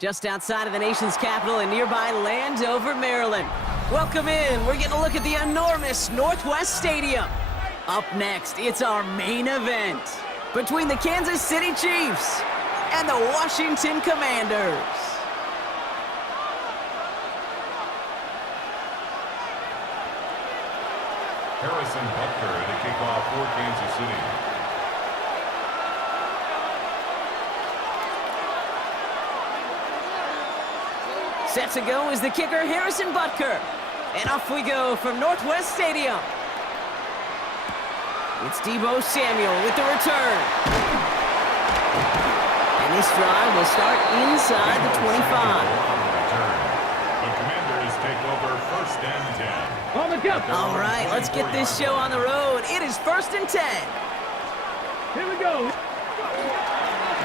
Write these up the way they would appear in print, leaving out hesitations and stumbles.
Just outside of the nation's capital in nearby Landover, Maryland. Welcome in. We're getting a look at the enormous Northwest Stadium. Up next, it's our main event between the Kansas City Chiefs and the Washington Commanders. Harrison Butker to kick off for Kansas City. Set to go is the kicker, Harrison Butker. And off we go from Northwest Stadium. It's Deebo Samuel with the return. And this drive will start inside the 25. The Commanders take over 1st and 10. On the go. All right, let's get this show on the road. It is 1st and 10. Here we go.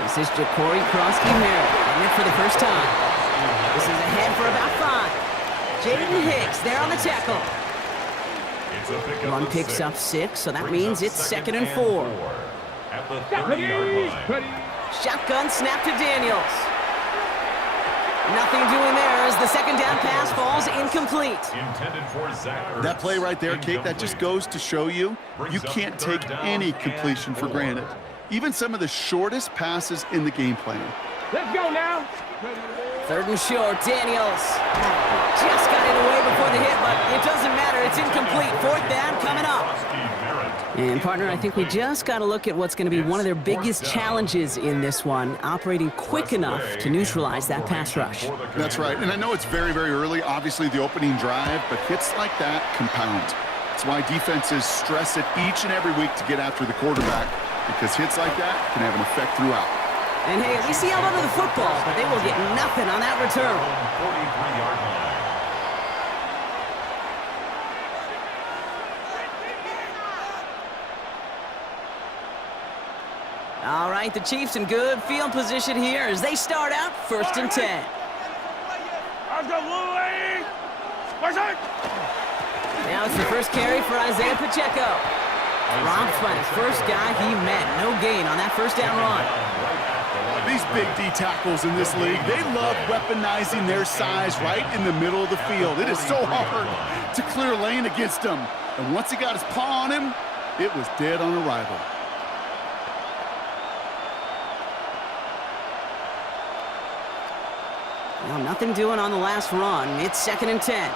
This is Ja'Cory Krosky-Merritt getting it for the first time. This is ahead for about 5. Jaden Hicks there on the tackle. Run picks up 6, so that means it's 2nd and 4. At the 30-yard line. Shotgun snap to Daniels. Nothing doing there as the second down pass falls incomplete. Intended for Zach. That play right there, Kate, that just goes to show you can't take any completion for granted. Even some of the shortest passes in the game plan. Let's go now. 3rd and short, Daniels. Just got it away before the hit, but it doesn't matter. It's incomplete. 4th down coming up. And, partner, I think we just got to look at what's going to be one of their biggest challenges in this one, operating quick enough to neutralize that pass rush. That's right, and I know it's very, very early, obviously the opening drive, but hits like that compound. That's why defenses stress it each and every week to get after the quarterback, because hits like that can have an effect throughout. And, hey, at least he held onto the football, but they will get nothing on that return. 43-yard line. All right, the Chiefs in good field position here as they start out 1st and 10. Let's go, Louie. Now it's the first carry for Isaiah Pacheco. Romped by the first guy he met. No gain on that first down run. These big D tackles in this league, they love weaponizing their size right in the middle of the field. It is so hard to clear lane against him. And once he got his paw on him, it was dead on arrival. Well, nothing doing on the last run. It's 2nd and 10.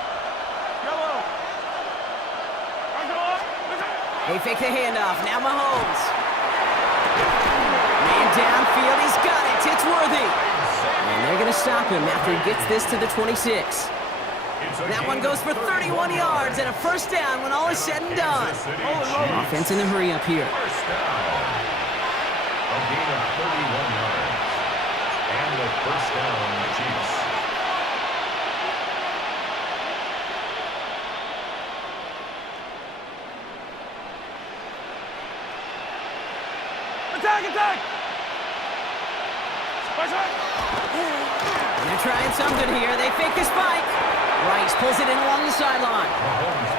They fake the handoff. Now Mahomes. Man downfield. He's got it. It's Worthy. And they're going to stop him after he gets this to the 26. That one goes for 31 yards and a first down when all is said and done. Offense in the hurry up here. First down. A gain of 31 yards. And the first down on the Chiefs. Attack! They're trying something here. They fake the spike. Rice pulls it in along the sideline.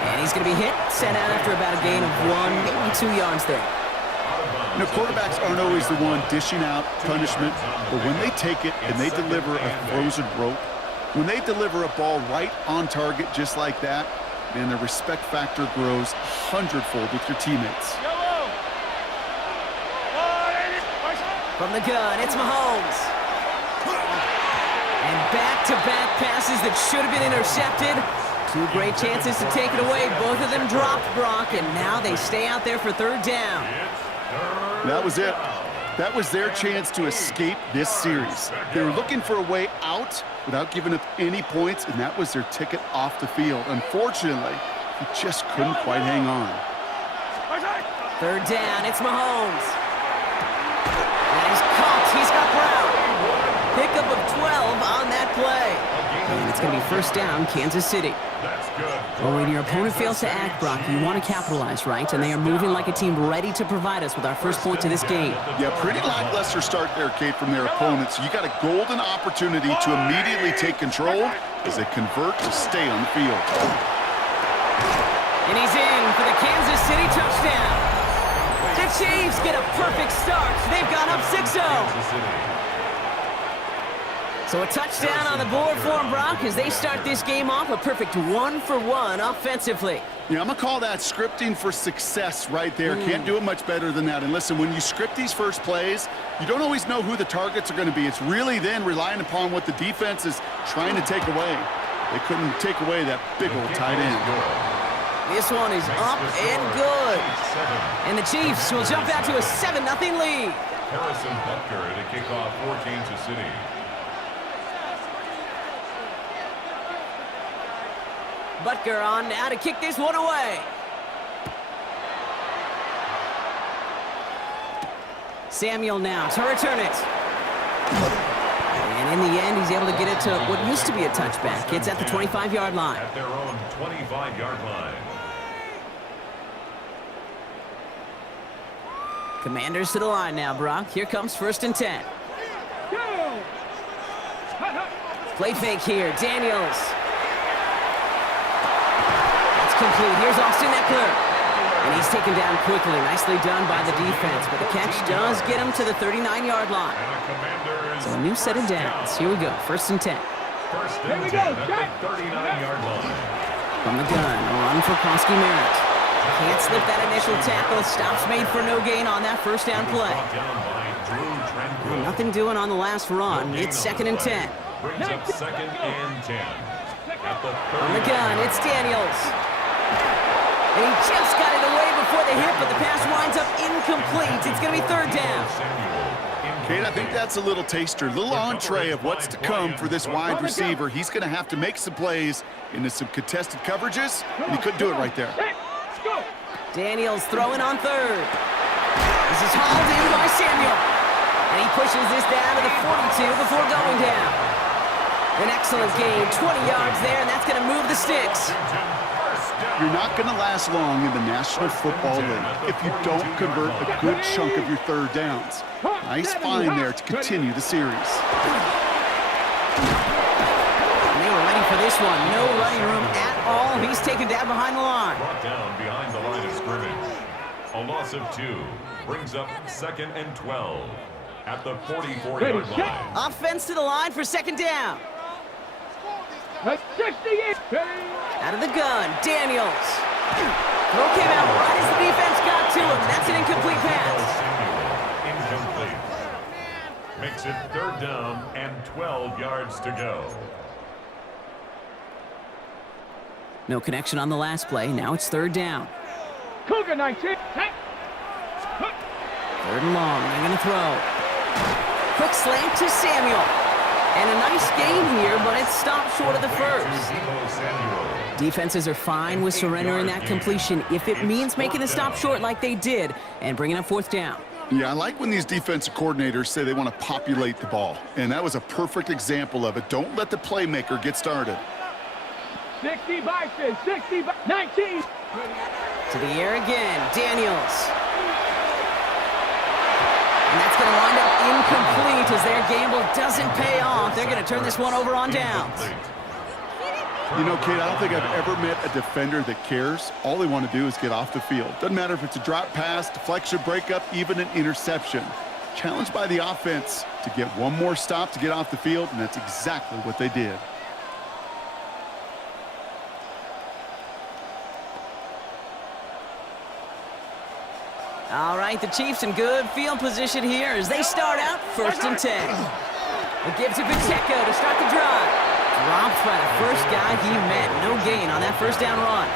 And he's going to be hit, sent out after about a gain of 1, maybe 2 yards there. You know, quarterbacks aren't always the one dishing out punishment, but when they take it and they deliver a frozen rope, when they deliver a ball right on target just like that, man, the respect factor grows 100-fold with your teammates. From the gun, it's Mahomes. And back-to-back passes that should have been intercepted. 2 great chances to take it away. Both of them dropped, Brock, and now they stay out there for 3rd down. That was it. That was their chance to escape this series. They were looking for a way out without giving up any points, and that was their ticket off the field. Unfortunately, he just couldn't quite hang on. 3rd down, it's Mahomes. And he's caught. He's got Brown. Pickup of 12 on that play. And it's going to be first down, Kansas City. Well, when your opponent fails to act, Brock, you want to capitalize, right? And they are moving like a team ready to provide us with our first point to this game. Yeah, pretty lackluster start there, Kate, from their opponents. You got a golden opportunity to immediately take control as they convert to stay on the field. And he's in for the Kansas City touchdown. The Chiefs get a perfect start. They've gone up 6-0. So a touchdown on the board for them, Brock, as they start this game off a perfect 1-for-1 offensively. Yeah, I'm going to call that scripting for success right there. Can't do it much better than that. And listen, when you script these first plays, you don't always know who the targets are going to be. It's really then relying upon what the defense is trying to take away. They couldn't take away that big old tight end. This one is up and good. And the Chiefs will jump out to a 7-0 lead. Harrison Butker to kick off for Kansas City. Butker on now to kick this one away. Samuel now to return it. And in the end, he's able to get it to what used to be a touchback. It's at the 25-yard line. At their own 25-yard line. Commanders to the line now, Brock. Here comes 1st and 10. Play fake here. Daniels. That's complete. Here's Austin Eckler. And he's taken down quickly. Nicely done by the defense. But the catch does get him to the 39-yard line. So a new set of downs. Here we go. 1st and 10. First and 10 at the 39-yard line. From the gun. A run for Koski Merritt. Can't slip that initial tackle. Stops made for no gain on that first down play. Well, nothing doing on the last run. It's 2nd and 10. Brings up 2nd and 10. At the From the gun, it's Daniels. And he just got it away before the hit, but the pass winds up incomplete. It's going to be 3rd down. Kate, I think that's a little taster, a little entree of what's to come for this wide receiver. He's going to have to make some plays into some contested coverages, and he couldn't do it right there. Daniels throwing on 3rd. This is hauled in by Samuel. And he pushes this down to the 42 before going down. An excellent gain, 20 yards there, and that's going to move the sticks. You're not going to last long in the National Football League if you don't convert a good chunk of your 3rd downs. Nice find there to continue the series. And they were ready for this one. No running room at all. He's taken down behind the line. Brought down behind the line of scrimmage. A loss of 2 brings up 2nd and 12 at the 44-yard line. Offense to the line for 2nd down. Out of the gun, Daniels. Throw came out right as the defense got to him. That's an incomplete pass. Incomplete. Makes it 3rd down and 12 yards to go. No connection on the last play. Now it's 3rd down. Cougar 19. 3rd and long. They're going to throw. Quick slant to Samuel. And a nice gain here, but it's stopped short of the first. Defenses are fine with surrendering that completion if it means making the stop short like they did and bringing up 4th down. Yeah, I like when these defensive coordinators say they want to populate the ball, and that was a perfect example of it. Don't let the playmaker get started. 60 by 60 by 19. To the air again, Daniels. And that's going to wind up incomplete as their gamble doesn't pay off. They're going to turn this one over on downs. You know, Kate, I don't think I've ever met a defender that cares. All they want to do is get off the field. Doesn't matter if it's a drop pass, deflection, breakup, even an interception. Challenged by the offense to get one more stop to get off the field, and that's exactly what they did. All right, the Chiefs in good field position here as they start out 1st and 10. It gives to Pacheco to start the drive. Dropped by the first guy he met. No gain on that 1st down run.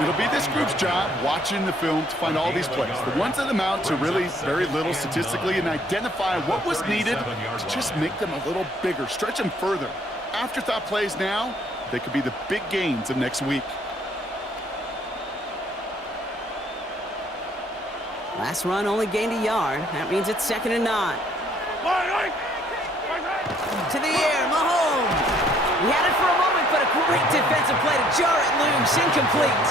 It'll be this group's job watching the film to find all these plays. The ones that amount to really very little statistically and identify what was needed to just make them a little bigger, stretch them further. Afterthought plays now, they could be the big gains of next week. Last run only gained a yard. That means it's 2nd and 9. To the air, Mahomes. He had it for a moment, but a great defensive play to jar it loose. Incomplete.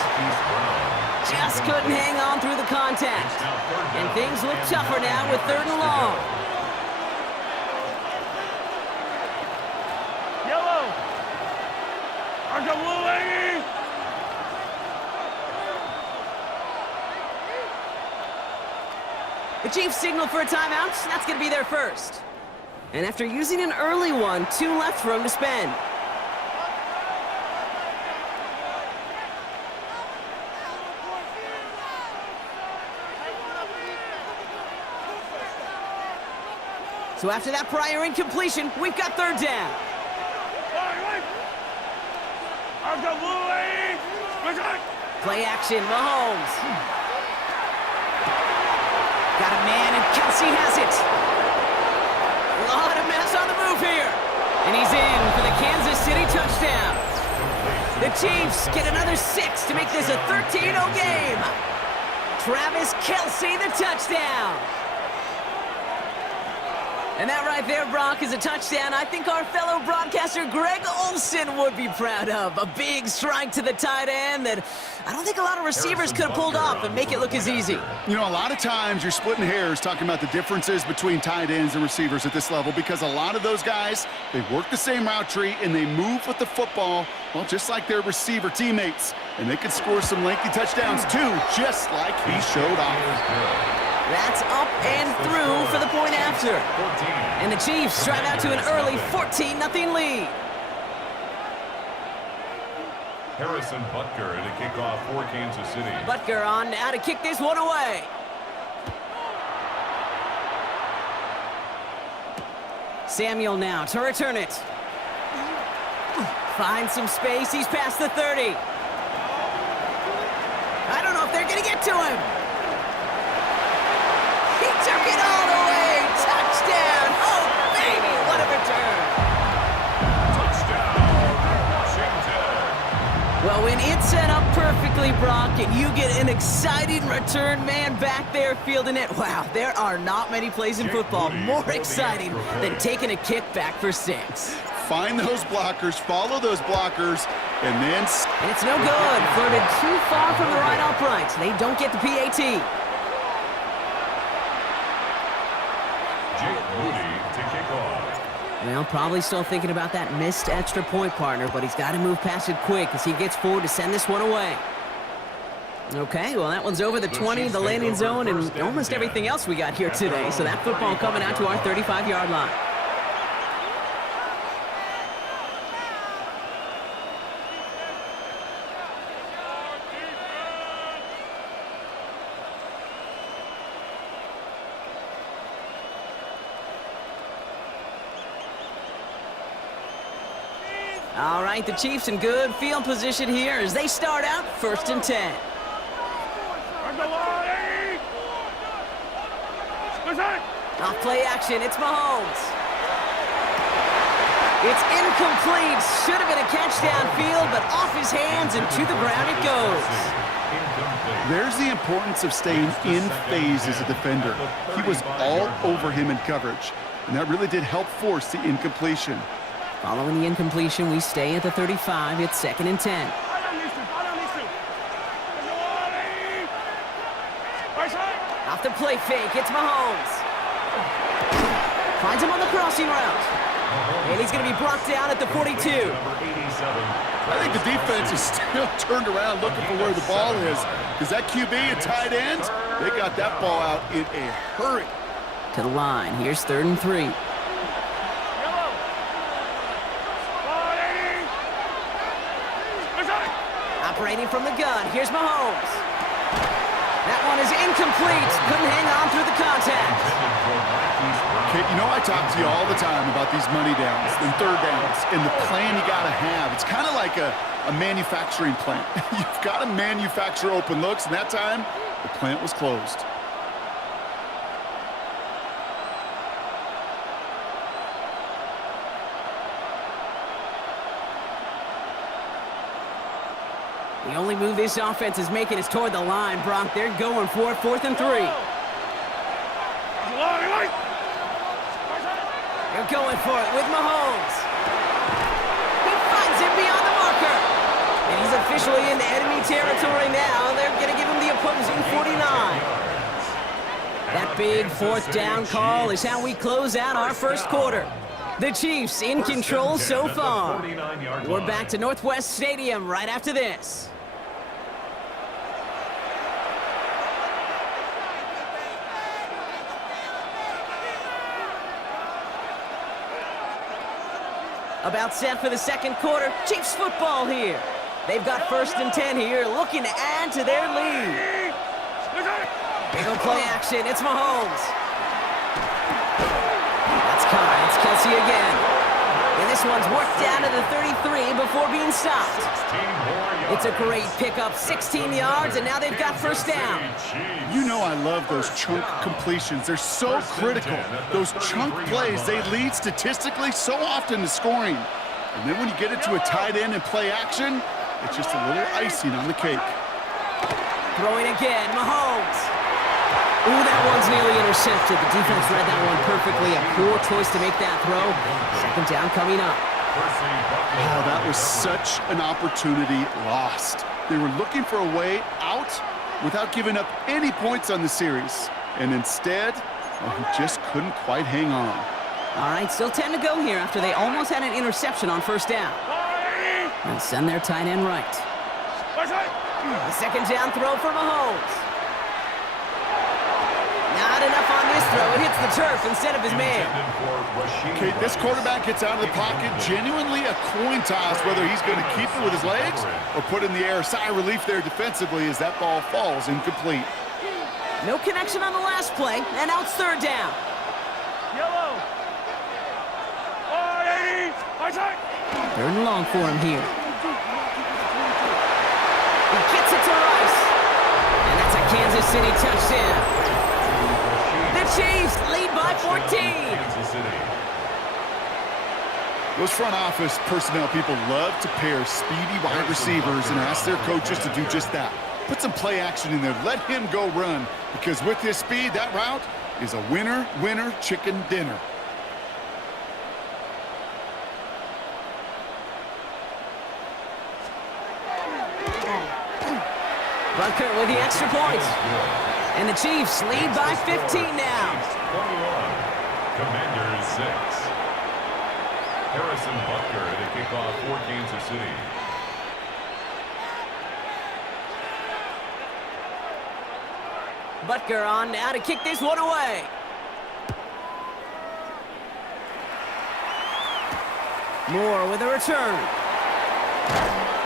Just couldn't hang on through the contact. And things look tougher now with 3rd and long. Yellow. Arca blue lady. The Chiefs signal for a timeout. That's going to be their first. And after using an early one, 2 left for him to spend. So after that prior incompletion, we've got 3rd down. Play action, Mahomes. Got a man, and Kelsey has it. A lot of mess on the move here. And he's in for the Kansas City touchdown. The Chiefs get another 6 to make this a 13-0 game. Travis Kelsey, the touchdown. And that right there, Brock, is a touchdown I think our fellow broadcaster Greg Olsen would be proud of. A big strike to the tight end that I don't think a lot of receivers could have pulled off and make it look as easy. You know, a lot of times you're splitting hairs talking about the differences between tight ends and receivers at this level because a lot of those guys, they work the same route tree and they move with the football, well, just like their receiver teammates. And they can score some lengthy touchdowns too, just like he showed off. That's up and through for the point after. And the Chiefs drive out to an early 14-0 lead. Harrison Butker to kick off for Kansas City. Butker on now to kick this one away. Samuel now to return it. Finds some space. He's past the 30. I don't know if they're going to get to him. He took it all the way. Touchdown. Oh, baby, what a return. Touchdown, Washington. Well, when it's set up perfectly, Brock, and you get an exciting return man back there fielding it, wow, there are not many plays in football more exciting than taking a kick back for 6. Find those blockers, follow those blockers, and then... And it's no good. Flirted too far from the right upright. They don't get the PAT. Well, probably still thinking about that missed extra point, partner, but he's got to move past it quick as he gets forward to send this one away. Okay, well, that one's over the 20, the landing zone, and almost everything else we got here today. So that football coming out to our 35-yard line. All right, the Chiefs in good field position here as they start out 1st and 10. Off play action, it's Mahomes. It's incomplete. Should have been a catch downfield, but off his hands and to the ground it goes. There's the importance of staying in phase as a defender. He was all over him in coverage, and that really did help force the incompletion. Following the incompletion, we stay at the 35. It's 2nd and 10. Off the play fake, it's Mahomes. Finds him on the crossing route. And he's going to be brought down at the 42. I think the defense is still turned around looking for where the ball is. Because that QB and tight end, they got that ball out in a hurry. To the line, here's 3rd and 3. Operating from the gun, here's Mahomes. That one is incomplete. Couldn't hang on through the contact. Okay, you know I talk to you all the time about these money downs and 3rd downs and the plan you got to have. It's kind of like a manufacturing plant. You've got to manufacture open looks, and that time, the plant was closed. The only move this offense is making is toward the line, Brock. They're going for it, 4th and 3. They're going for it with Mahomes. He finds him beyond the marker. And he's officially into enemy territory now. They're going to give him the opposing 49. That big 4th down call is how we close out our 1st quarter. The Chiefs in control so far. We're back to Northwest Stadium right after this. About set for the second quarter. Chiefs football here. They've got 1st and 10 here, looking to add to their lead. Big old play action. It's Mahomes. That's Carr. It's Kelsey again. And this one's worked down to the 33 before being stopped. It's a great pickup, 16 yards, and now they've got 1st down. You know I love those chunk completions. They're so critical. Those chunk plays, they lead statistically so often to scoring. And then when you get it to a tight end and play action, it's just a little icing on the cake. Throwing again, Mahomes. Ooh, that one's nearly intercepted. The defense read that one perfectly. A poor choice to make that throw. 2nd down coming up. Oh, that was such an opportunity lost. They were looking for a way out without giving up any points on the series. And instead, well, he just couldn't quite hang on. All right, still 10 to go here after they almost had an interception on 1st down. And send their tight end right. The 2nd down throw for Mahomes. Not enough on this throw. It hits the turf instead of his man. Okay, this quarterback gets out of the pocket. Genuinely a coin toss whether he's going to keep it with his legs or put in the air. Sigh of relief there defensively as that ball falls incomplete. No connection on the last play, and now it's 3rd down. Yellow. 3rd and long for him here. He gets it to Rice. And that's a Kansas City touchdown. The Chiefs lead by 14. Those front office personnel people love to pair speedy wide receivers and ask their coaches to do just that. Put some play action in there. Let him go run, because with his speed, that route is a winner, winner, chicken dinner. Butker with the extra point. And the Chiefs lead by 15 now. 21, Commanders 6. Harrison Butker to kick off for Kansas City. Butker on now to kick this one away. Moore with a return.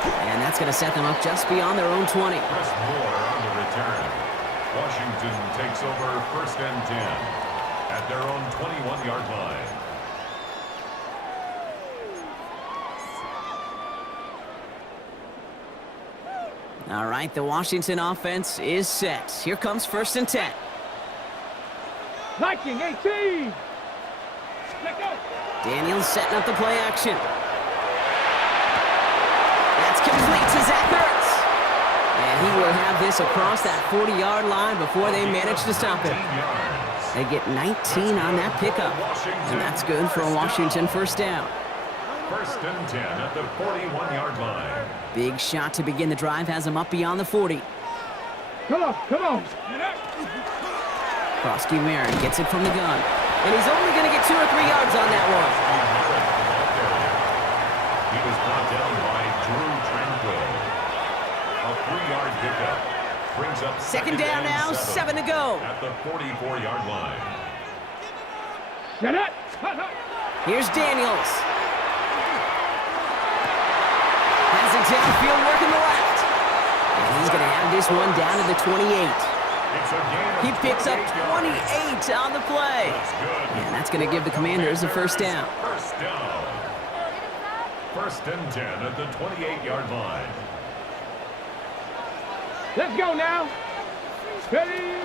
And that's going to set them up just beyond their own 20. Chris Moore on the return. Washington takes over 1st and 10 at their own 21-yard line. All right, the Washington offense is set. Here comes 1st and 10. 19-18. Let go. Daniels setting up the play action. That's complete to Zach Ertz. And he will have this across that 40-yard line before they manage to stop him. They get 19 on that pickup. And that's good for a Washington 1st down. 1st and 10 at the 41-yard line. Big shot to begin the drive has him up beyond the 40. Come on, come on. Krosky Marin gets it from the gun. And he's only going to get 2 or 3 yards on that one. He was brought down by Drew Tranquill. A 3-yard pickup brings up 2nd down now, 7 to go. At the 44-yard line. Get it. Here's Daniels. Has it downfield working the left. And he's going to have this one down to the 28. He picks up 28 on the play. And that's going to give the Commanders a 1st down. 1st down. 1st and 10 at the 28-yard line. Let's go now. Ready.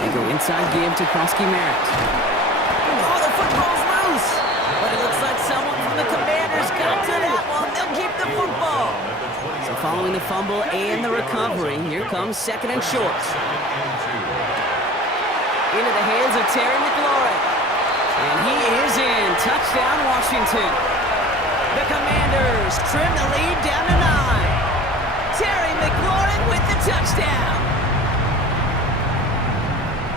They go inside give to Krosky Marin. Oh, the football's loose. But it looks like someone from the Commanders got to that one. They'll keep the football. So following the fumble and the recovery, here comes 2nd and short. Into the hands of Terry McLaurin. And he is in. Touchdown, Washington. The Commanders trim the lead down to 9. Terry McLaurin with the touchdown.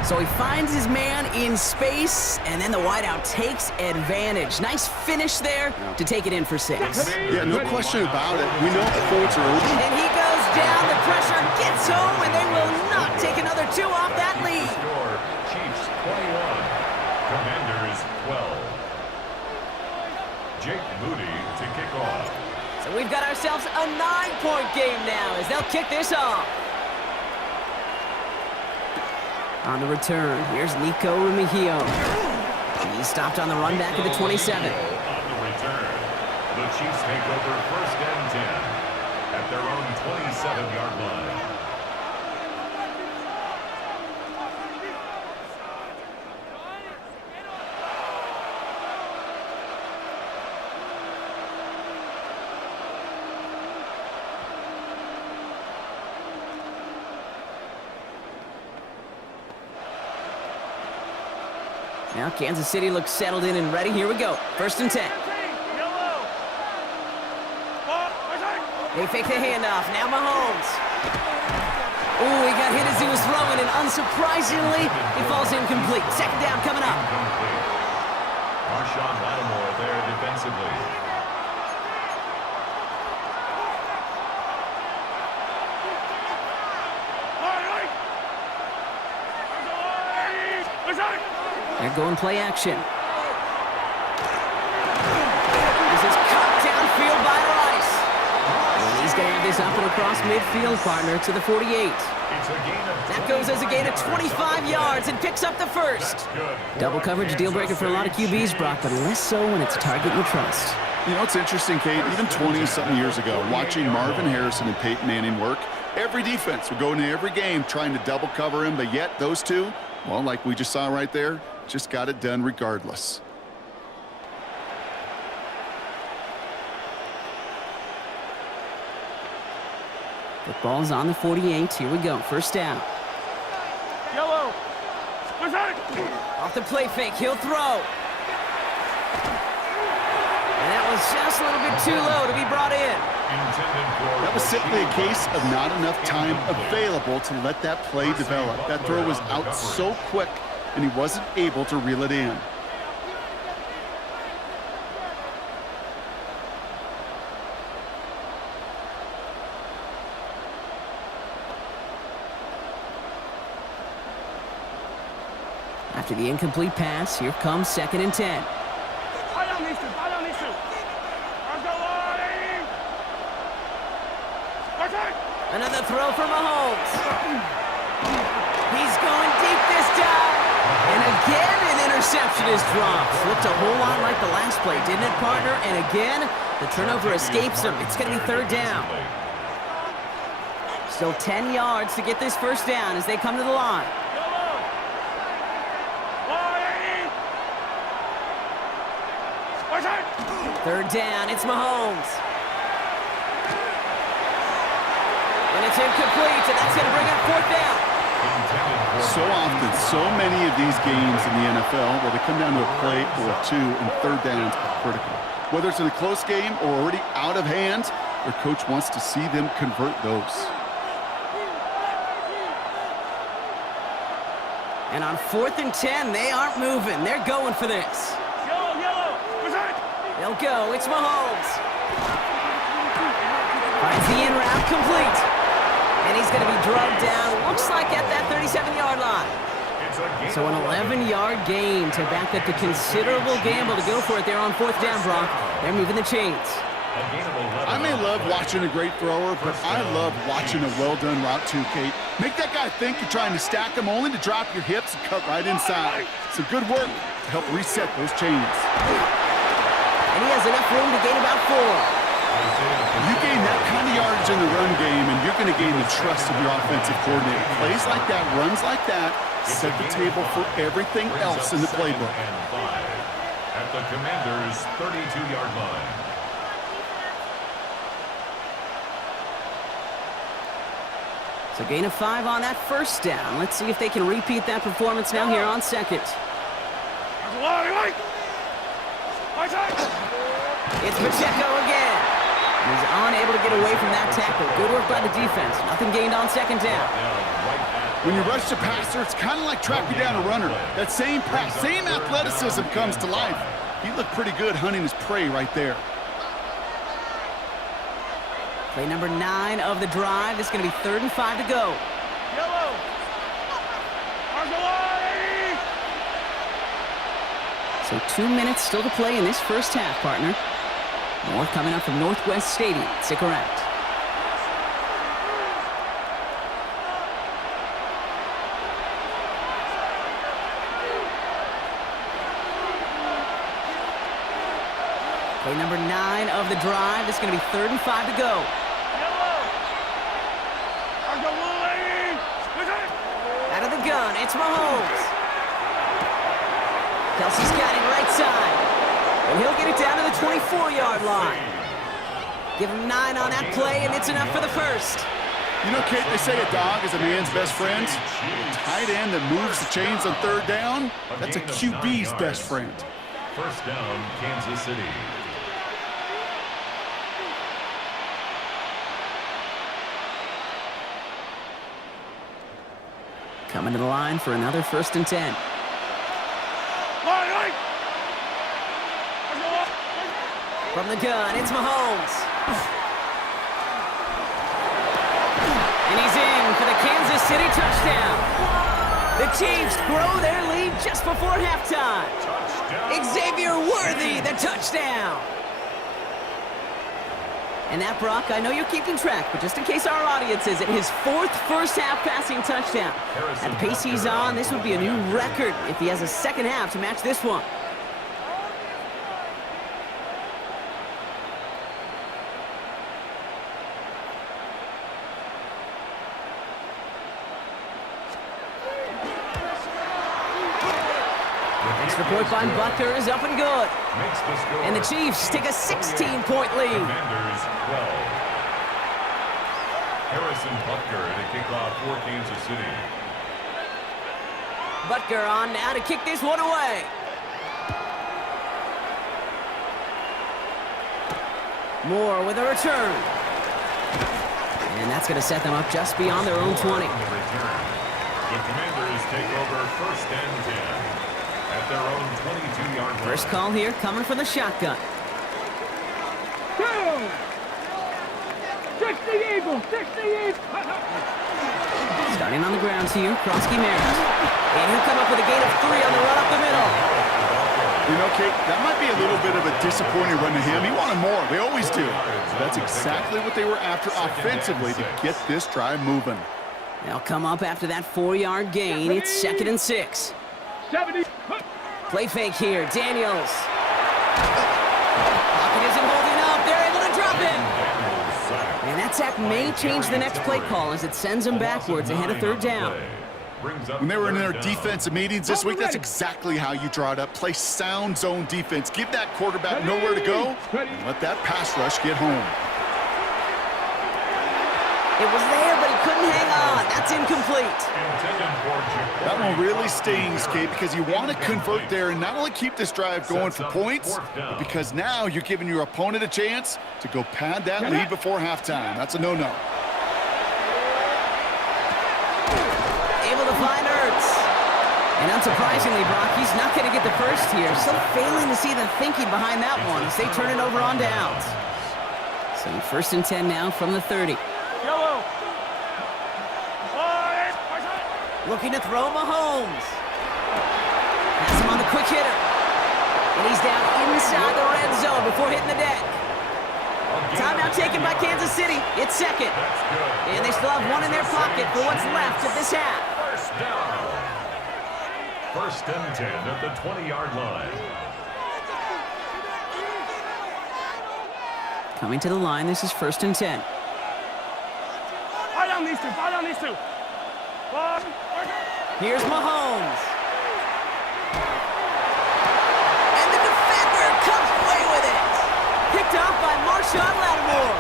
So he finds his man in space, and then the wideout takes advantage. Nice finish there to take it in for 6. Yeah, no question about it. We know the points are open. And he goes down. The pressure gets home, and they will not take another 2 off that lead. Chiefs 21, Commanders 12. Jake Moody to kick off. So we've got ourselves a 9-point game now as they'll kick this off. On the return, here's Nico Remigio. He's stopped on the run back at the 27. On the return, the Chiefs take over 1st and 10 at their own 27-yard line. Now Kansas City looks settled in and ready. Here we go. 1st and 10. They fake the handoff. Now Mahomes. Oh, he got hit as he was throwing, and unsurprisingly, he falls incomplete. 2nd down coming up. Marshawn Lattimore there defensively. They're going play action. This is cut downfield by Rice. And he's going to have this up and across midfield, partner, to the 48. That goes as a gain of 25 yards and picks up the 1st. Double coverage, deal breaker for a lot of QBs, Brock, but less so when it's a target you trust. You know, it's interesting, Kate, even 20-something years ago, watching Marvin Harrison and Peyton Manning work, every defense would go into every game trying to double cover him, but yet those two, well, like we just saw right there, just got it done regardless. Football's on the 48. Here we go. 1st down. Yellow. Off the play fake. He'll throw. And that was just a little bit too low to be brought in. That was simply a case of not enough time available to let that play develop. That throw was out so quick, and he wasn't able to reel it in. After the incomplete pass, here comes 2nd and 10. Another throw for Mahomes. He's going deep this time. And again, an interception is dropped. Looked a whole lot like the last play, didn't it, partner? And again, the turnover escapes him. It's going to be 3rd down. Still 10 yards to get this 1st down as they come to the line. Third down, it's Mahomes. And it's incomplete, and that's going to bring up 4th down. So often, so many of these games in the NFL, well, they come down to a play or two, and 3rd downs are critical. Whether it's in a close game or already out of hand, their coach wants to see them convert those. And on 4th and 10, they aren't moving. They're going for this. They'll go. It's Mahomes. Finds the in route complete. And he's going to be drugged down, looks like at that 37-yard line. So an 11-yard gain to back up the considerable gamble to go for it there on 4th down, Brock. They're moving the chains. I may love watching a great thrower, but I love watching a well-done route too, Kate. Make that guy think you're trying to stack him only to drop your hips and cut right inside. Some good work to help reset those chains. And he has enough room to gain about 4. You gain that kind of yardage in the run game, and you're going to gain the trust of your offensive coordinator. Plays like that, runs like that, set the table for everything else in the playbook. At the Commanders' 32-yard line. So gain of 5 on that 1st down. Let's see if they can repeat that performance now here on 2nd. It's Pacheco again. He's unable to get away from that tackle. Good work by the defense. Nothing gained on 2nd down. When you rush the passer, it's kind of like tracking down a runner. That same pass, same athleticism comes to life. He looked pretty good hunting his prey right there. Play number 9 of the drive. This is going to be 3rd and 5 to go. Yellow. So 2 minutes still to play in this 1st half, partner. More coming up from Northwest Stadium. Stick around. Play number 9 of the drive. This is going to be 3rd and 5 to go. Out of the gun, it's Mahomes. Kelsey's got it right side. And he'll get it down to the 24-yard line. Give him 9 on that play, and it's enough for the first. You know, Kate, they say a dog is a man's best friend. A tight end that moves the chains on 3rd down, that's a QB's best friend. First down, Kansas City. Coming to the line for another 1st and 10. From the gun, it's Mahomes. And he's in for the Kansas City touchdown. The Chiefs grow their lead just before halftime. Xavier Worthy, the touchdown. And that, Brock, I know you're keeping track, but just in case our audience isn't, his 4th first-half passing touchdown. At the pace he's on, this would be a new record if he has a second half to match this one. Extra point by Butker is up and good. And the Chiefs take a 16-point lead. Commanders 12. Harrison Butker to kick off for Kansas City. Butker on now to kick this one away. Moore with a return. And that's going to set them up just beyond their own 20. The Commanders take over 1st and 10 at their own 22-yard line. First call here coming from the shotgun. 60 Eagles, 60 Eagles. Starting on the ground here, Krosky Maris. And he'll come up with a gain of 3 on the run up the middle. You know, Kate, that might be a little bit of a disappointing run to him. He wanted more. They always do. That's exactly what they were after offensively to get this drive moving. They'll come up after that 4-yard gain. It's 2nd and 6. 70. Play fake here, Daniels. Pocket isn't holding up. They're able to drop him. And that sack may change the next play call as it sends them backwards ahead of 3rd down. When they were in their defensive meetings this week, that's exactly how you draw it up. Play sound zone defense. Give that quarterback nowhere to go, and let that pass rush get home. It was there, but he couldn't hang on. That's incomplete. That one really stings, Kate, because you want to convert there and not only keep this drive going for points, but because now you're giving your opponent a chance to go pad that lead before halftime. That's a no-no. Able to find Ertz. And unsurprisingly, Brock, he's not going to get the first here. Still failing to see the thinking behind that one as they turn it over on downs. So 1st and 10 now from the 30. Yellow. Looking to throw Mahomes. Pass him on the quick hitter. And he's down inside the red zone before hitting the deck. Timeout taken by Kansas City. It's 2nd. And they still have 1 in their pocket for what's left of this half. First down. 1st and 10 at the 20-yard line. Coming to the line, this is 1st and 10. Fire down these two. Fire down these two. Here's Mahomes. And the defender comes away with it. Picked off by Marshawn Lattimore.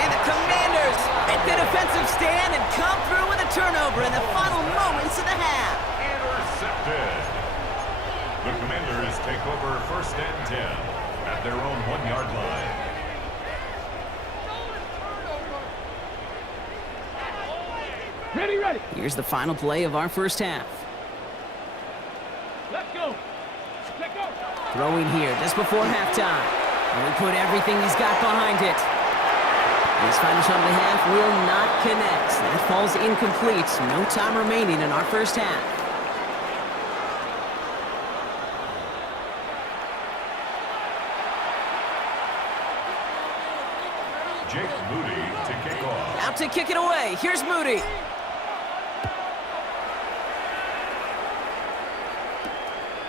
And the Commanders make the defensive stand and come through with a turnover in the final moments of the half. Intercepted. The Commanders take over 1st and 10 at their own 1-yard line. Ready, ready. Here's the final play of our first half. Let's go. Let's go. Throwing here just before halftime. And we put everything he's got behind it. His final shot of the half will not connect. That falls incomplete. No time remaining in our first half. Jake Moody to kick off. Out to kick it away. Here's Moody.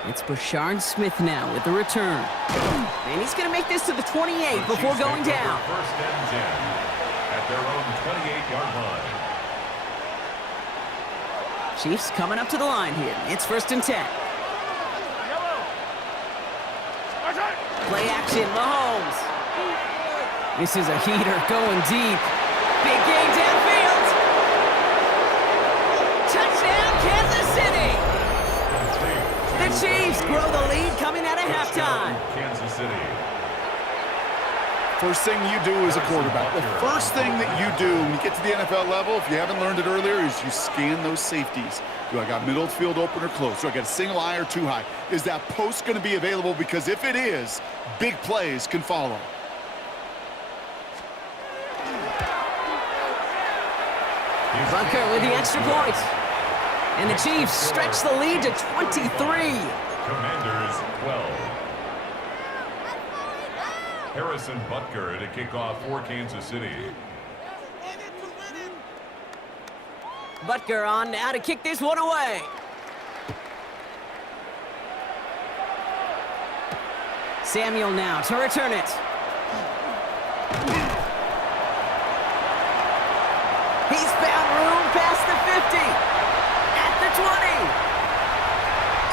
It's Brashard Smith now with the return. And he's going to make this to the 28 before going down. First and 10 at their own 28-yard line. Chiefs coming up to the line here. It's first and 10. Play action, Mahomes. This is a heater going deep. Big game downfield. Touchdown, Kansas City. The Chiefs grow the lead coming out of halftime. Kansas City. First thing you do as a quarterback, the first thing that you do when you get to the NFL level, if you haven't learned it earlier, is you scan those safeties. Do I got middle field open or close? Do I got a single eye or two high? Is that post going to be available? Because if it is, big plays can follow. Bunker with the extra point. And the Chiefs stretch the lead to 23. Commanders 12. Harrison Butker to kick off for Kansas City. Butker on now to kick this one away. Samuel now to return it. He's found room past the 50. At the 20.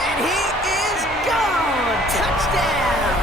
And he is gone. Touchdown.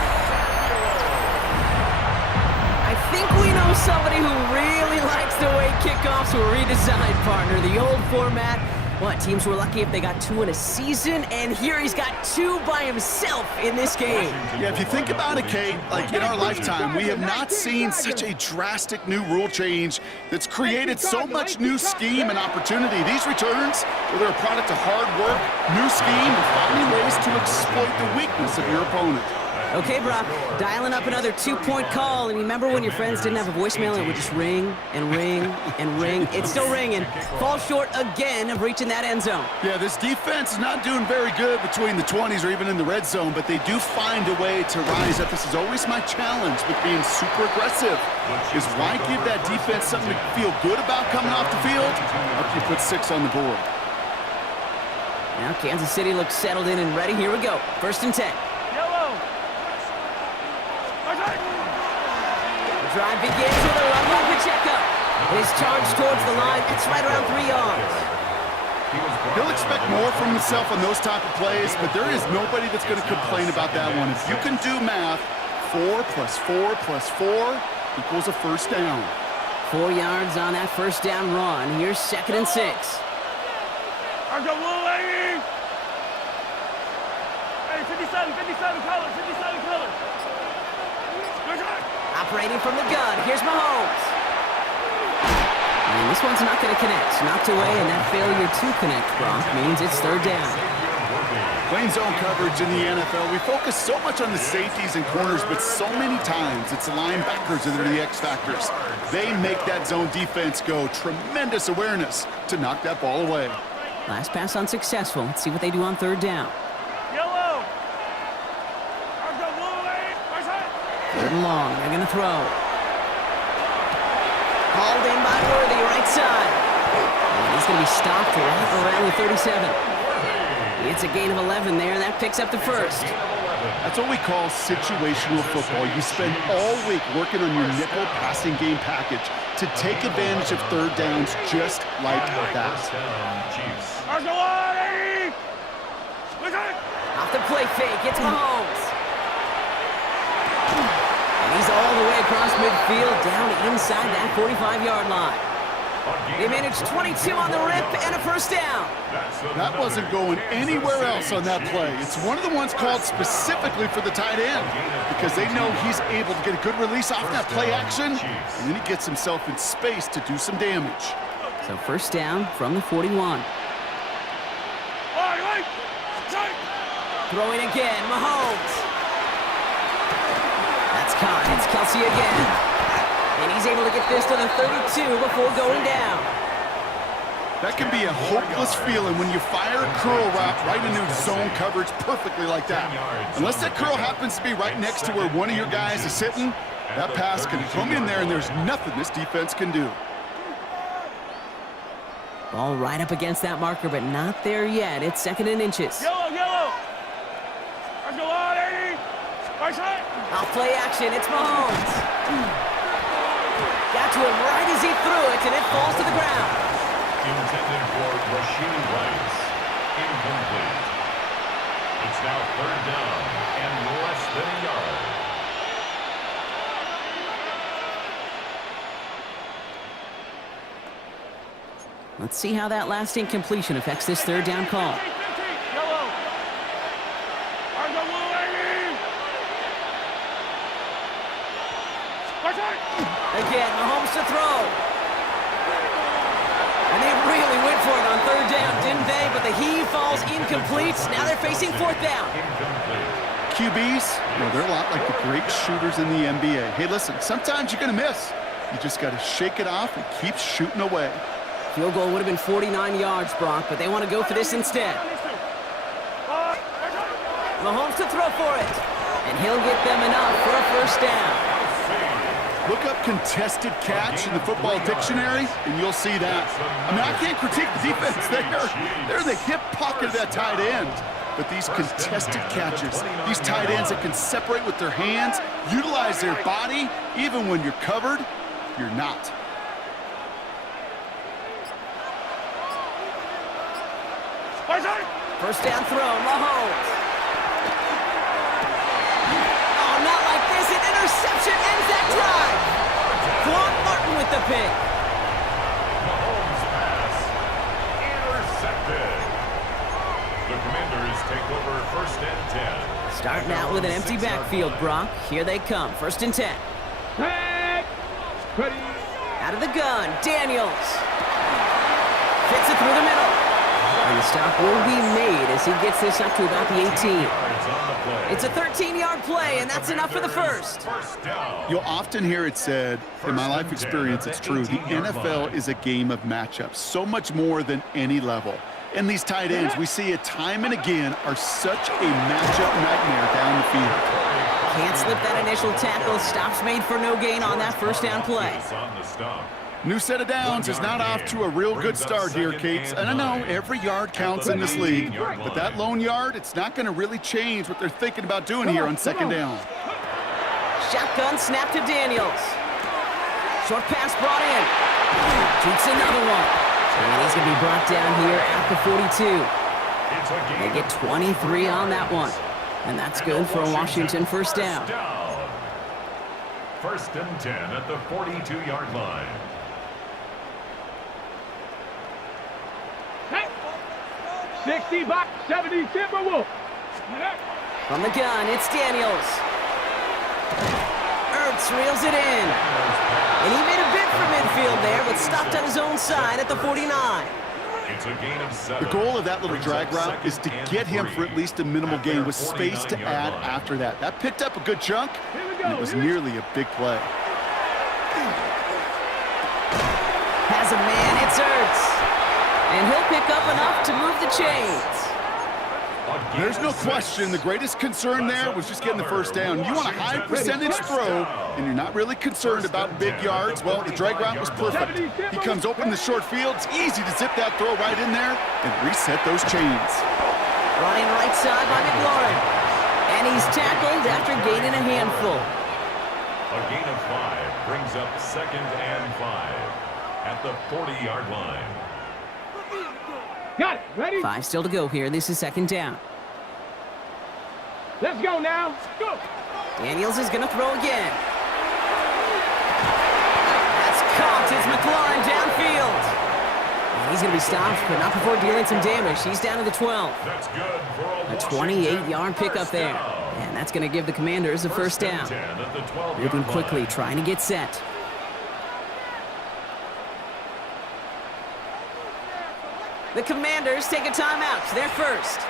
I think we know somebody who really likes the way kickoffs were redesigned, partner. The old format. What, teams were lucky if they got 2 in a season, and here he's got 2 by himself in this game. Yeah, if you think about it, Kate, like in our lifetime, we have not seen such a drastic new rule change that's created so much new scheme and opportunity. These returns, well, they're a product of hard work, new scheme, and finding ways to exploit the weakness of your opponent. Okay, Brock, dialing up another 2-point call. And remember when your friends didn't have a voicemail and it would just ring and ring and ring? It's still ringing. Fall short again of reaching that end zone. Yeah, this defense is not doing very good between the 20s or even in the red zone, but they do find a way to rise up. This is always my challenge with being super aggressive, is why give that defense something to feel good about coming off the field after you put 6 on the board. Now Kansas City looks settled in and ready. Here we go. First and 10. The drive begins with a run by Pacheco. His charge towards the line. It's right around 3 yards. He'll expect more from himself on those type of plays, but there is nobody that's going to complain about that one. If you can do math, 4 plus 4 plus 4 equals a first down. 4 yards on that first down run. Here's second and 6. Hey, 57 colors, 57 colors. Operating from the gun, here's Mahomes. And this one's not going to connect. Knocked away, and that failure to connect, Brock, means it's third down. Playing zone coverage in the NFL, we focus so much on the safeties and corners, but so many times it's the linebackers that are the X factors. They make that zone defense go. Tremendous awareness to knock that ball away. Last pass unsuccessful. Let's see what they do on third down. Third and long, they're going to throw. Hauled in by Worthy, right side. And he's going to be stopped right around the 37. It's a gain of 11 there, and that picks up the first. That's what we call situational football. You spend all week working on your nickel passing game package to take advantage of third downs just like that. Off the play fake, it's Mahomes. And he's all the way across midfield, down inside that 45-yard line. They managed 22 on the rip and a first down. That wasn't going anywhere else on that play. It's one of the ones called specifically for the tight end because they know he's able to get a good release off that play action, and then he gets himself in space to do some damage. So first down from the 41. Throwing again, Mahomes. That's caught. It's Kelsey again. And he's able to get this to the 32 before going down. That can be a hopeless feeling when you fire a curl route right into zone coverage perfectly like that. Unless that curl happens to be right next to where one of your guys is sitting, That pass can come in there, and there's nothing this defense can do. Ball right up against that marker, but not there yet. It's 2nd and inches. Yellow, yellow. Let's go on, 80. Right side. Off play action, it's Mahomes. Got to him right as he threw it, and it falls to the ground. Intended for Rashid Rice. Incomplete. It's now 3rd down and less than a yard. Let's see how that last incompletion affects this 3rd down call. Yellow. Let's go, 80. Right side. Again, Mahomes to throw. And they really went for it on 3rd down, didn't they? But the heave falls incomplete. Now they're facing 4th down. QBs, well, they're a lot like the great shooters in the NBA. Hey, listen, sometimes you're going to miss. You just got to shake it off and keep shooting away. Field goal would have been 49 yards, Brock, but they want to go for this instead. Mahomes to throw for it. And he'll get them enough for a 1st down. Look up contested catch in the football dictionary, and you'll see that. I mean, I can't critique the defense. They're in the hip pocket of that tight end. But these contested catches, these tight ends that can separate with their hands, utilize their body, even when you're covered, you're not. First down throw, Mahomes. Oh, not like this. An interception ends that drive. Quan Martin with the pick. Mahomes' pass intercepted. The Commanders take over 1st and 10. Starting out with an empty backfield, Brock. Here they come. 1st and 10. Ready. Out of the gun, Daniels. Fits it through the middle. And the stop will be made as he gets this up to about the 18. It's a 13-yard play, and that's enough for the 1st. You'll often hear it said, in my life experience, it's true, the NFL is a game of matchups, so much more than any level. And these tight ends, we see it time and again, are such a matchup nightmare down the field. Can't slip that initial tackle. Stop's made for no gain on that 1st down play. New set of downs is not off to a real good start here, Kates. And I know every yard counts in this league, but that lone yard, it's not going to really change what they're thinking about doing here on 2nd down. Shotgun snap to Daniels. Short pass brought in. Shoots another one. And he's going to be brought down here at the 42. They get 23 on that one. And that's good for a Washington 1st down. 1st and 10 at the 42-yard line. 60 back, 70 Timberwolf. From the gun, it's Daniels. Ertz reels it in. And he made a bid for midfield there, but stopped on his own side at the 49. It's a gain of 7. The goal of that little drag route is to get him for at least a minimal gain with space to add after that. That picked up a good chunk, and it was nearly a big play. Has a man, it's Ertz. And he'll pick up enough to move the chains. There's no question the greatest concern there was just getting the 1st down. You want a high percentage throw, and you're not really concerned about big yards. Well, the drag route was perfect. He comes open in the short field. It's easy to zip that throw right in there and reset those chains. Running right side by McLaurin. And he's tackled after gaining a handful. A gain of 5 brings up 2nd and 5 at the 40-yard line. Got it. Ready? 5 still to go here. This is 2nd down. Let's go now. Go. Daniels is going to throw again. That's caught. It's McLaurin downfield. And he's going to be stopped, but not before dealing some damage. He's down to the 12. That's good for a 28-yard pickup there. And that's going to give the Commanders a 1st down. Moving quickly, trying to get set. The Commanders take a timeout. They're first.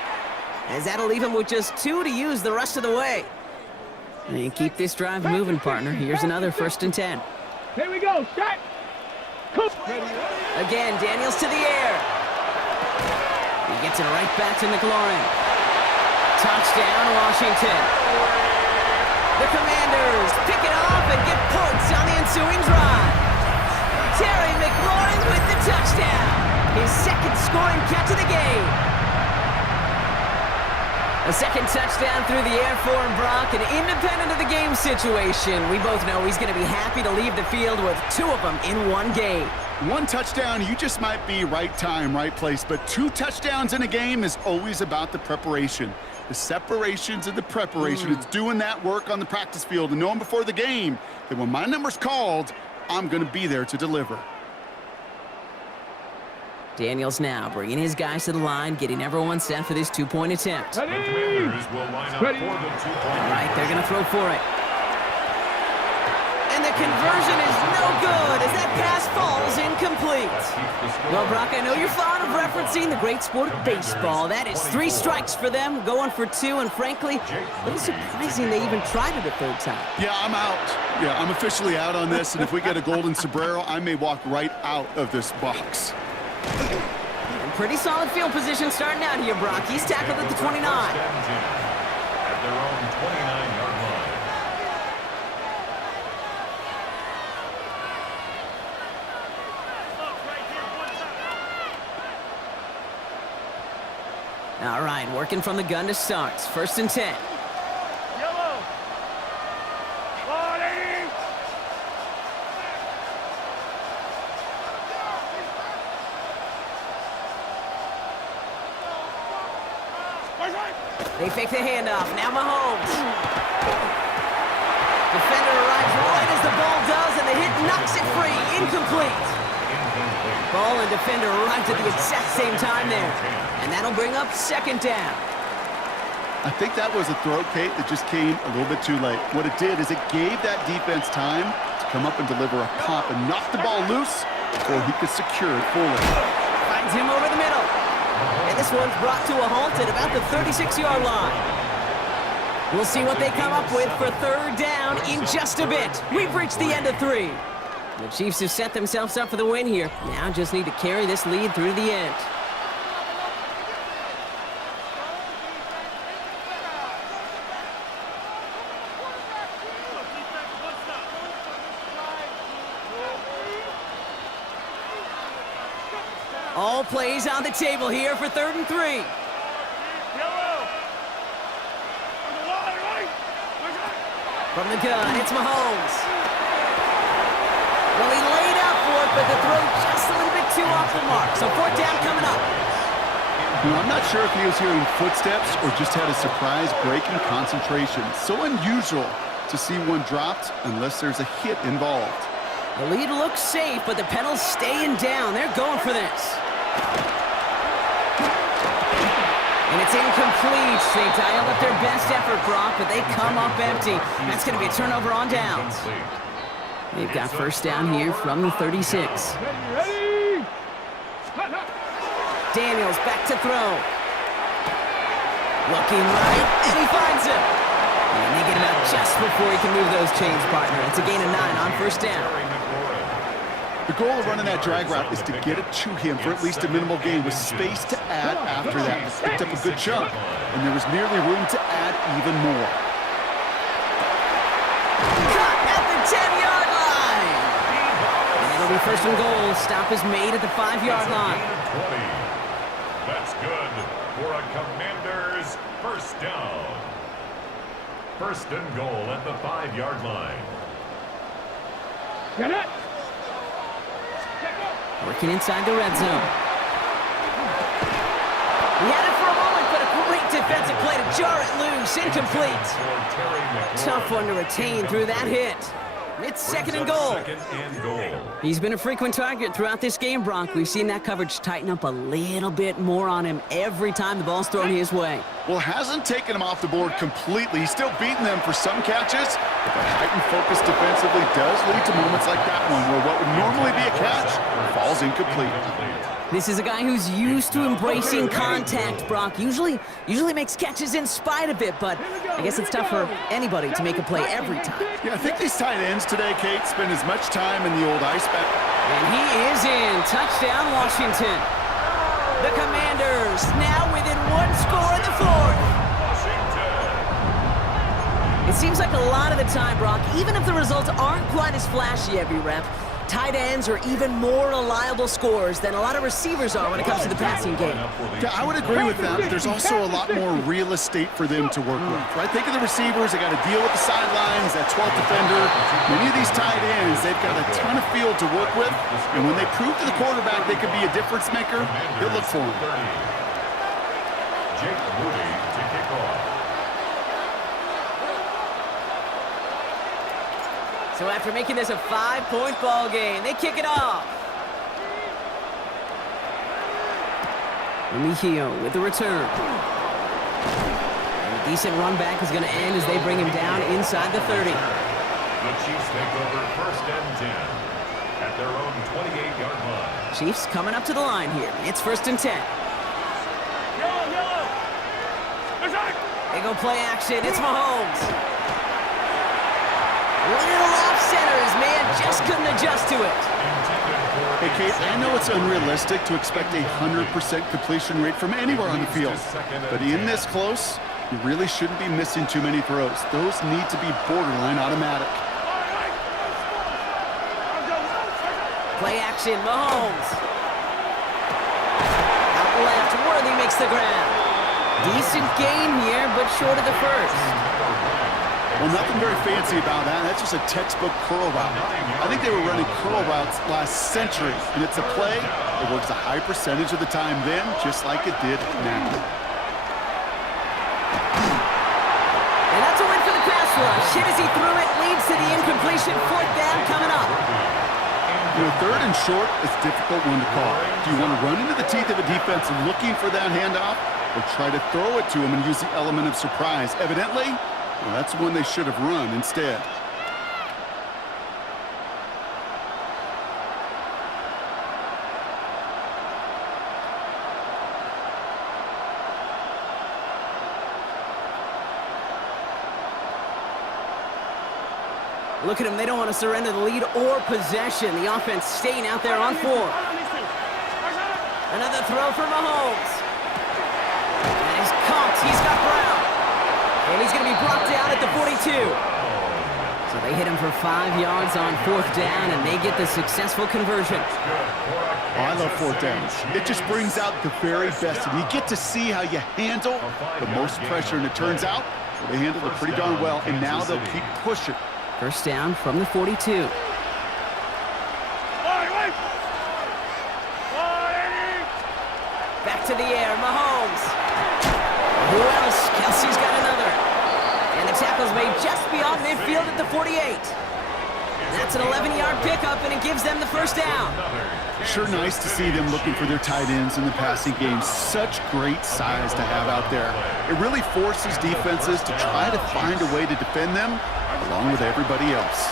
As that'll leave them with just 2 to use the rest of the way. And keep this drive moving, partner. Here's another 1st and 10. Here we go. Shot. Again, Daniels to the air. He gets it right back to McLaurin. Touchdown, Washington. The Commanders pick it off and get points on the ensuing drive. Terry McLaurin with the touchdown. His second scoring catch of the game. A second touchdown through the air for him, Brock, and independent of the game situation, we both know he's going to be happy to leave the field with 2 of them in one game. 1 touchdown, you just might be right time, right place, but 2 touchdowns in a game is always about the preparation. The separations and the preparation. It's doing that work on the practice field and knowing before the game that when my number's called, I'm going to be there to deliver. Daniels now bringing his guys to the line, getting everyone set for this 2-point attempt. The Commanders will line up for the 2-point. All right, they're going to throw for it. And the conversion is no good as that pass falls incomplete. Well, Brock, I know you're fond of referencing the great sport of baseball. That is 3 strikes for them, going for 2, and frankly, a little surprising they even tried it a 3rd time. Yeah, I'm out. Yeah, I'm officially out on this, and if we get a golden sombrero, I may walk right out of this box. And pretty solid field position starting out here, Brock. He's tackled at the 29. At their own 29-yard line. All right, working from the gun to start. 1st and 10. Yellow. Line 80. They fake the handoff. Now Mahomes. Defender arrives right as the ball does, and the hit knocks it free. Incomplete. Ball and defender arrived at the exact same time there. And that'll bring up 2nd down. I think that was a throw, Kate, that just came a little bit too late. What it did is it gave that defense time to come up and deliver a pop and knock the ball loose before he could secure it fully. Finds him over the middle. And this one's brought to a halt at about the 36-yard line. We'll see what they come up with for 3rd down in just a bit. We've reached the end of 3. The Chiefs have set themselves up for the win here. Now just need to carry this lead through to the end. All plays on the table here for 3rd and 3. Yellow. From the gun, it's Mahomes. Well, he laid out for it, but the throw just a little bit too off the mark. So 4th down coming up. You know, I'm not sure if he was hearing footsteps or just had a surprise break in concentration. So unusual to see one dropped unless there's a hit involved. The lead looks safe, but the pedal's staying down. They're going for this. And it's incomplete. They dialed up their best effort, Brock, but they come up empty. That's going to be a turnover on downs. They've got 1st down here from the 36. Daniels back to throw. Looking right, and he finds him. And they get him out just before he can move those chains, partner. It's a gain of 9 on 1st down. The goal of running that drag route is to get it to him for at least a minimal gain with space to add after that. He picked up a good chunk, and there was nearly room to add even more. Cut at the 10-yard line. And it'll be 1st and goal. Stop is made at the 5-yard line. That's good for a Commanders 1st down. 1st and goal at the 5-yard line. Get it. Working inside the red zone. He had it for a moment, but a great defensive play to jar it loose. Incomplete. Tough one to retain through that hit. It's 2nd and goal. He's been a frequent target throughout this game, Brock. We've seen that coverage tighten up a little bit more on him every time the ball's thrown his way. Well, hasn't taken him off the board completely. He's still beating them for some catches, but the heightened focus defensively does lead to moments like that one where what would normally be a catch falls incomplete. This is a guy who's used to embracing contact, Brock. Usually makes catches in spite of it, but I guess it's tough for anybody to make a play every time. Yeah, I think these tight ends today, Kate, spend as much time in the old ice bath. And he is in. Touchdown, Washington. The Commanders now within 1 score in the 4th. It seems like a lot of the time, Brock, even if the results aren't quite as flashy every rep, tight ends are even more reliable scorers than a lot of receivers are when it comes to the passing game. Yeah, I would agree with that. There's also a lot more real estate for them to work with, right? Think of the receivers. They got to deal with the sidelines, that 12th defender. Many of these tight ends, they've got a ton of field to work with, and when they prove to the quarterback they could be a difference maker, he'll look for them. Jake Moody to kick off. So after making this a 5-point ball game, they kick it off. Mejio with the return. And a decent run back is going to end as they bring him down inside the 30. The Chiefs take over 1st and 10 at their own 28-yard line. Chiefs coming up to the line here. It's 1st and 10. Yellow. They go play action. It's Mahomes. Little off center. His man just couldn't adjust to it. Hey, Kate, I know it's unrealistic to expect a 100% completion rate from anywhere on the field, but in this close, you really shouldn't be missing too many throws. Those need to be borderline automatic. Play action, Mahomes. Out left, Worthy makes the grab. Decent gain here, but short of the first. Well, nothing very fancy about that. That's just a textbook curl route. I think they were running curl routes last century, and it's a play that works a high percentage of the time then, just like it did now. And that's a win for the pass rush. Hit as he threw it, leads to the incompletion. 4th down coming up. You know, 3rd and short is a difficult one to call. Do you want to run into the teeth of a defense looking for that handoff, or try to throw it to him and use the element of surprise? Evidently, well, that's one they should have run instead. Look at them. They don't want to surrender the lead or possession. The offense staying out there on 4. Another throw for Mahomes. And he's caught. He's got Brown. And he's going to be brought down at the 42. So they hit him for 5 yards on 4th down, and they get the successful conversion. Oh, I love 4th downs. It just brings out the very best, and you get to see how you handle the most pressure, and it turns out they handled it pretty darn well, and now they'll keep pushing. 1st down from the 42. Back to the air, Mahomes. Who else? Kelsey's got another. And the tackle's made just beyond midfield at the 48. That's an 11-yard pickup, and it gives them the 1st down. Sure nice to see them looking for their tight ends in the passing game. Such great size to have out there. It really forces defenses to try to find a way to defend them along with everybody else.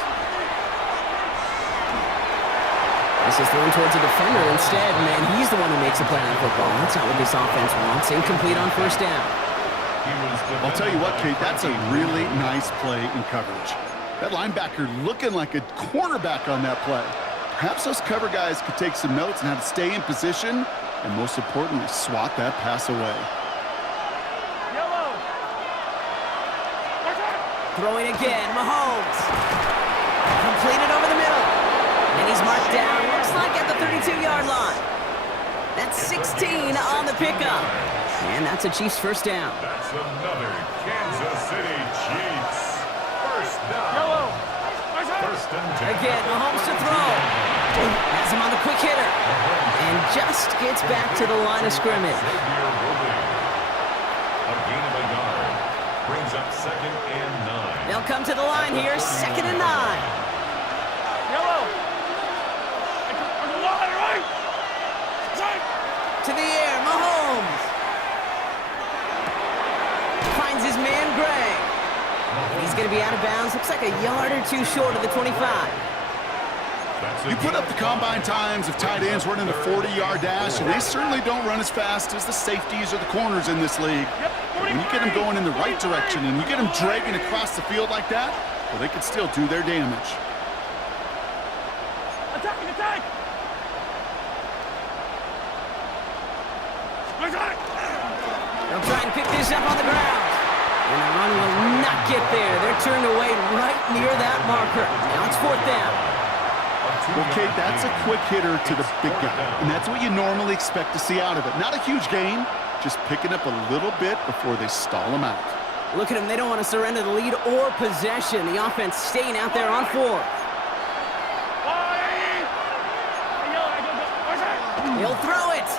This is thrown towards a defender instead, man. He's the one who makes a play on football. That's not what this offense wants. Incomplete on 1st down. I'll tell you what, Kate, that's a really nice play in coverage. That linebacker looking like a cornerback on that play. Perhaps those cover guys could take some notes on how to stay in position and, most importantly, swat that pass away. Throwing again, Mahomes. Completed over the middle. And he's marked down, looks like at the 32-yard line. That's 16 on the pickup. And that's a Chiefs 1st down. That's another Kansas City Chiefs 1st down. 1st and 10. Again, Mahomes to throw. Has him on the quick hitter. And just gets back to the line of scrimmage. A gain of a yard brings up 2nd and 9. They'll come to the line here, 2nd and 9. To the air, Mahomes. Finds his man, Gray. He's going to be out of bounds. Looks like a yard or 2 short of the 25. You put up the combine times of tight ends running a 40-yard dash, and they certainly don't run as fast as the safeties or the corners in this league. But when you get them going in the right direction and you get them dragging across the field like that, well, they can still do their damage. Attack! They'll try and pick this up on the ground. And the run will not get there. They're turned away right near that marker. Now it's 4th down. Well, Kate, that's a quick hitter to the big guy, and that's what you normally expect to see out of it. Not a huge gain, just picking up a little bit before they stall him out. Look at them. They don't want to surrender the lead or possession. The offense staying out there on 4th. He'll throw it.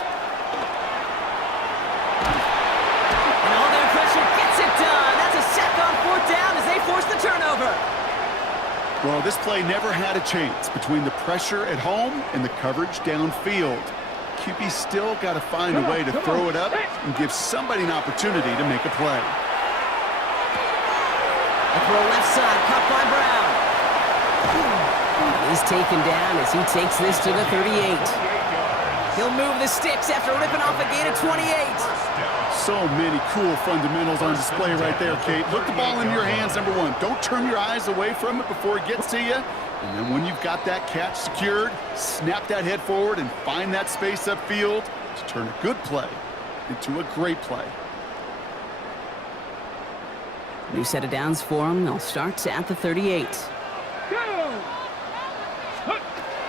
And all their pressure gets it done. That's a sack on 4th down as they force the turnover. Well, this play never had a chance between the pressure at home and the coverage downfield. QB still got to find a way to throw it up and give somebody an opportunity to make a play. A throw left side, caught by Brown. He's taken down as he takes this to the 38. He'll move the sticks after ripping off a gain of 28. So many cool fundamentals on display right there, Kate. Put the ball in your hands, number one. Don't turn your eyes away from it before it gets to you. And then when you've got that catch secured, snap that head forward and find that space upfield to turn a good play into a great play. New set of downs for him. They'll start at the 38.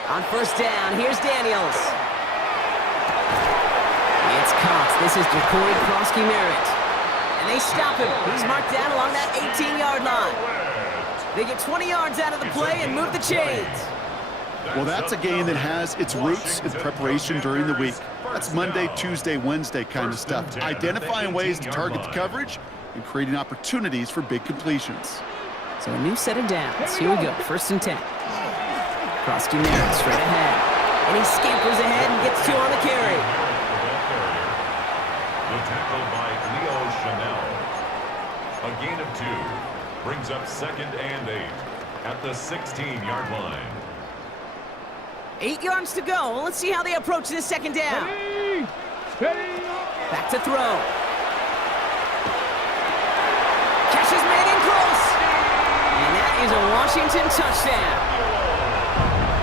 On 1st down, here's Daniels. It's Cox. This is Jacory Krosky-Merritt. And they stop him. He's marked down along that 18-yard line. They get 20 yards out of the play and move the chains. Well, that's a game that has its roots in preparation during the week. That's Monday, Tuesday, Wednesday kind of stuff. Identifying ways to target the coverage and creating opportunities for big completions. So a new set of downs. Here we go. 1st and 10. Krosky-Merritt straight ahead. And he scampers ahead and gets 2 on the carry. The tackle by Leo Chanel. A gain of 2 brings up 2nd and 8 at the 16-yard line. 8 yards to go. Let's see how they approach this 2nd down. Back to throw. Catch is made in close. And that is a Washington touchdown.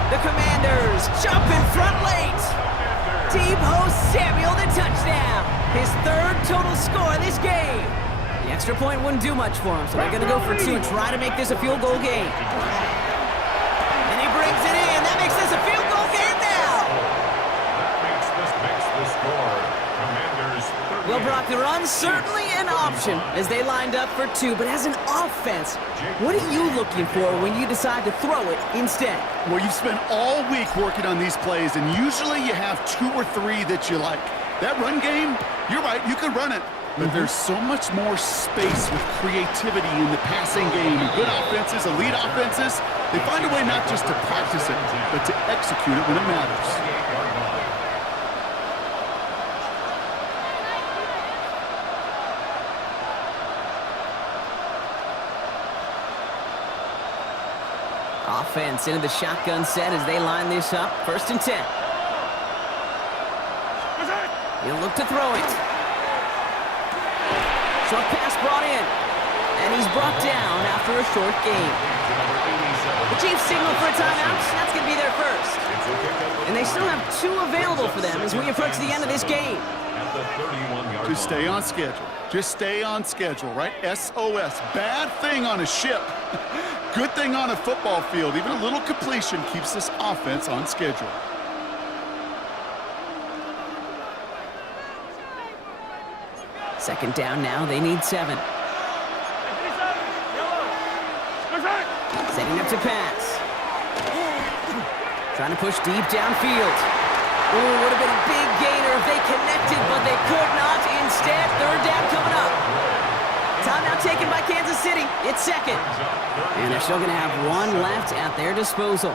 The Commanders jump in front late. Deebo Samuel, the touchdown. His 3rd total score in this game. The extra point wouldn't do much for him, so they're going to go for 2 and try to make this a field goal game. And he brings it in. That makes this a field goal game now. That makes the score. Commanders 38. Well, Brock, the run's certainly an option as they lined up for 2, but as an offense, what are you looking for when you decide to throw it instead? Well, you've spent all week working on these plays, and usually you have 2 or 3 that you like. That run game, you're right, you can run it. But there's so much more space with creativity in the passing game. Good offenses, elite offenses, they find a way not just to practice it, but to execute it when it matters. Offense into the shotgun set as they line this up. 1st and 10. He'll look to throw it. Short pass brought in. And he's brought down after a short gain. The Chiefs signal for a timeout. That's going to be their first. And they still have 2 available for them as we approach the end of this game. Just stay on schedule. Just stay on schedule, right? SOS. Bad thing on a ship. Good thing on a football field. Even a little completion keeps this offense on schedule. Second down now. They need 7. Setting up to pass. Trying to push deep downfield. Ooh, would have been a big gainer if they connected, but they could not. Instead, 3rd down coming up. Timeout taken by Kansas City. It's 2nd. And they're still going to have 1 left at their disposal.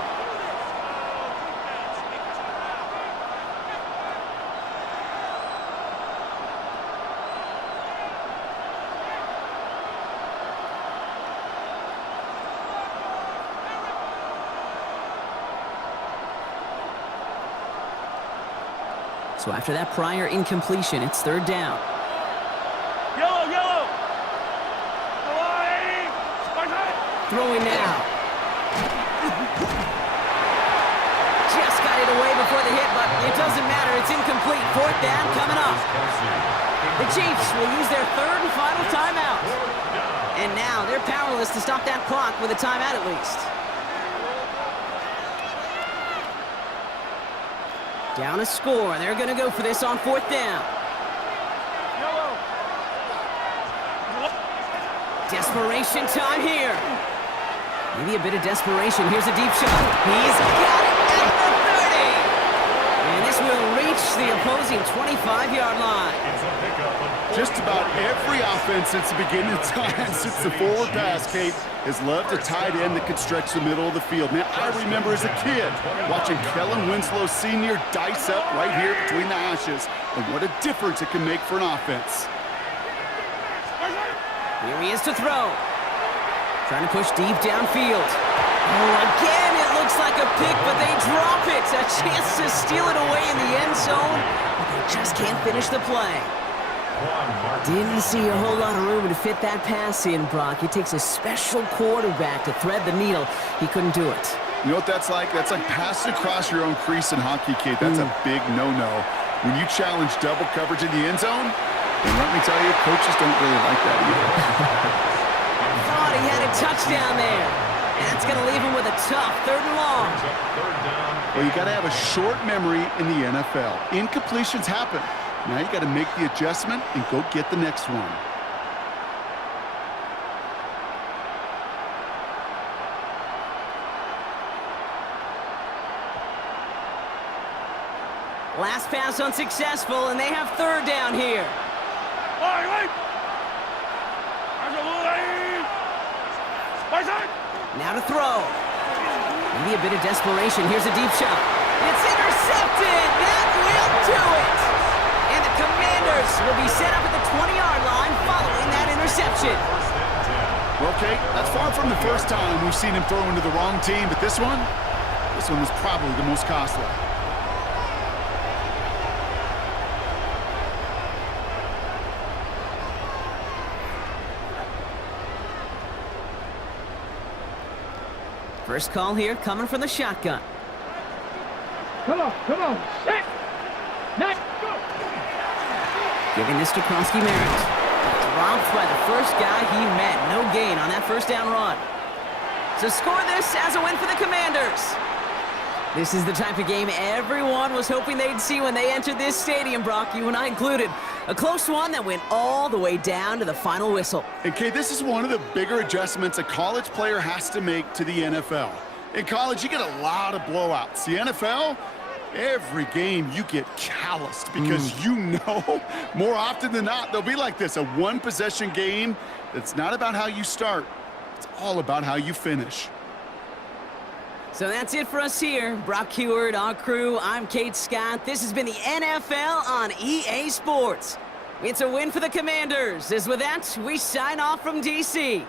So after that prior incompletion, it's 3rd down. Yellow. Throwing now. Just got it away before the hit, but it doesn't matter. It's incomplete. 4th down coming up. The Chiefs will use their 3rd and final timeout. And now they're powerless to stop that clock with a timeout at least. Down a score. They're going to go for this on 4th down. Desperation time here. Maybe a bit of desperation. Here's a deep shot. He's got it at the 30. And this will reach the opposing 25-yard line. Just about every offense since the beginning of time, since the forward pass, Kate, has loved a tight end that can stretch the middle of the field. Man, I remember as a kid watching Kellen Winslow Sr. dice up right here between the hashes. And what a difference it can make for an offense. Here he is to throw. Trying to push deep downfield. Oh, again, it looks like a pick, but they drop it. A chance to steal it away in the end zone, but they just can't finish the play. Didn't see a whole lot of room to fit that pass in, Brock. It takes a special quarterback to thread the needle. He couldn't do it. You know what that's like? That's like passing across your own crease in hockey, Kate. That's a big no-no. When you challenge double coverage in the end zone, and let me tell you, coaches don't really like that either. Thought he had a touchdown there. That's going to leave him with a tough 3rd and long. Well, you got to have a short memory in the NFL. Incompletions happen. Now you got to make the adjustment and go get the next one. Last pass unsuccessful, and they have 3rd down here. Now to throw. Maybe a bit of desperation. Here's a deep shot. It's intercepted. That will do it. And the Commanders will be set up at the 20-yard line following that interception. Well, Kate, that's far from the first time we've seen him throw into the wrong team, but this one was probably the most costly. First call here coming from the shotgun. Come on, set, next, go. Giving this to Kronsky-Merritt. Dropped by the first guy he met. No gain on that 1st down run. So score this as a win for the Commanders. This is the type of game everyone was hoping they'd see when they entered this stadium, Brock, you and I included. A close one that went all the way down to the final whistle. And Kate, this is one of the bigger adjustments a college player has to make to the NFL. In college, you get a lot of blowouts. The NFL, every game you get calloused because you know more often than not they'll be like this, a one-possession game. It's not about how you start. It's all about how you finish. So that's it for us here. Brock Heward, our crew, I'm Kate Scott. This has been the NFL on EA Sports. It's a win for the Commanders. As with that, we sign off from D.C.